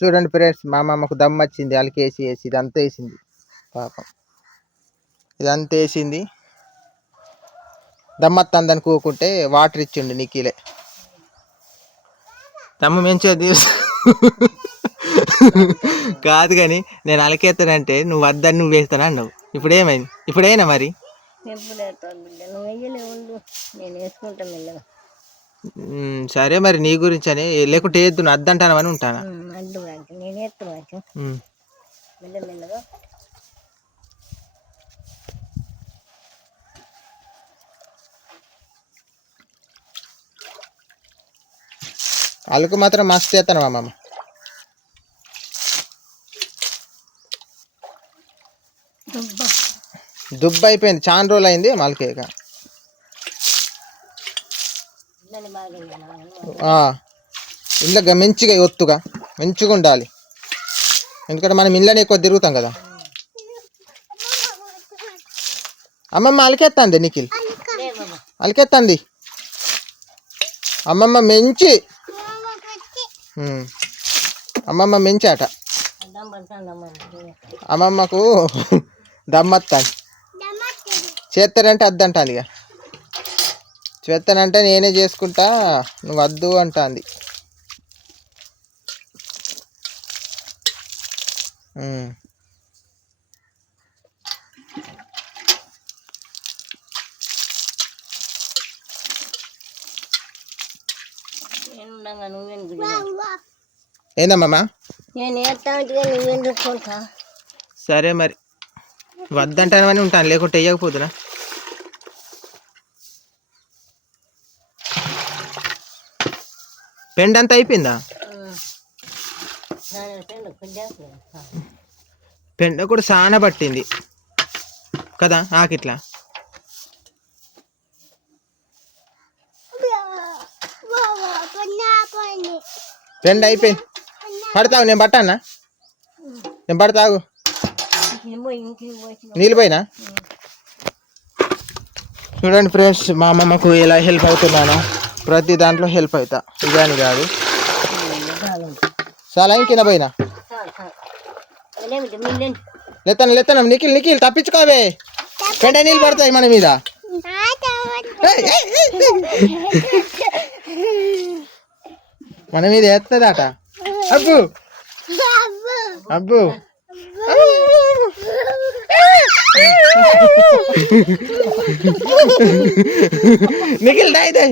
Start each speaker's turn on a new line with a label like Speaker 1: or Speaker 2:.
Speaker 1: చూడండి ఫ్రెండ్స్ మా మామకు దమ్ వచ్చింది వాళ్ళకి వేసి ఇదంతా వేసింది. పాపం. ఇదంతా వేసింది. దమ్మత్తంది అనుకోకుంటే వాటర్ ఇచ్చిండు నిఖిలే. దమ్ము మంచిగా తీసు కాదు కానీ నేను అలకేస్తానంటే నువ్వు వద్దని నువ్వు వేస్తాను అన్నావు. ఇప్పుడు ఏమైంది ఇప్పుడేనా మరి?
Speaker 2: నువ్వు నేను వేసుకుంటా
Speaker 1: సరే మరి నీ గురించి అని లేకుంటే వేద్దు నువ్వు అద్దంటానని ఉంటానా?
Speaker 2: అడ్డు నేను. మెల్ల మెల్లగా.
Speaker 1: అలుకు మాత్రం మస్తు చేస్తాను మా అమ్మమ్మ.
Speaker 2: దుబ్బ.
Speaker 1: అయిపోయింది చాలా రోజులు అయింది మలకేక. ఇంట్లో మంచిగా ఒత్తుగా మంచిగా ఉండాలి. ఎందుకంటే మనం ఇళ్ళని ఎక్కువ తిరుగుతాం కదా. అమ్మమ్మ అలికెత్తంది నిఖిల్. అలికెత్తంది. అమ్మమ్మ మెంచి. అమ్మమ్మ మెంచి
Speaker 2: పడుతుందమ్మా
Speaker 1: అమ్మమ్మకు దమ్మత్తాను. చేస్తానంటే అద్దంటాను ఇక. చేస్తానంటే నేనే చేసుకుంటా నువ్వు వద్దు అంటాంది.
Speaker 2: కొంటా
Speaker 1: సరే మరి. వద్దంటానని ఉంటాను లేకుంటే వేయకపోతున్నా పెండ్ అంతా అయిపోయిందా? పెండ కూడా సాన పట్టింది. కదా ఆకిట్లా పెండ అయిపోయింది. పడతావు నేను పట్టానా? నేను పడతాగు నీళ్ళు పోయినా చూడండి ఫ్రెండ్స్ మా అమ్మమ్మకు ఎలా హెల్ప్ అవుతున్నాను. ప్రతి దాంట్లో హెల్ప్ అవుతా ఇదాని కాదు. చాలా కింద పోయినా. లెత్తన లేతన నిఖిల్ నిఖిల్ తప్పించుకోవే. పెండ నీళ్ళు పడతాయి మన మీద. మన మీద ఎత్తదట. అబ్బు. అబ్బు. নিখিল দাই দাই